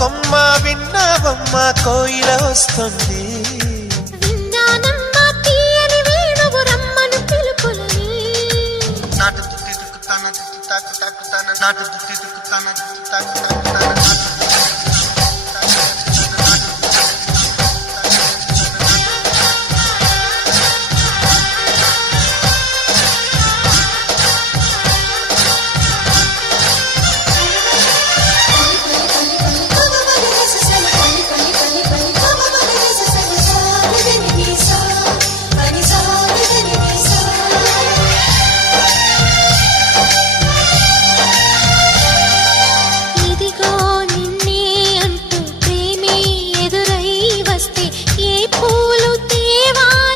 కొమ్మ విన్నావమ్మ కోయిల వస్తుంది. విన్నానమ్మ తీయని వేణువు రమ్మను పిలుపులని. నాటు దుత్తి దుక్కుతాన దుత్తి తాకు తాకుతాన నాటు దుత్తి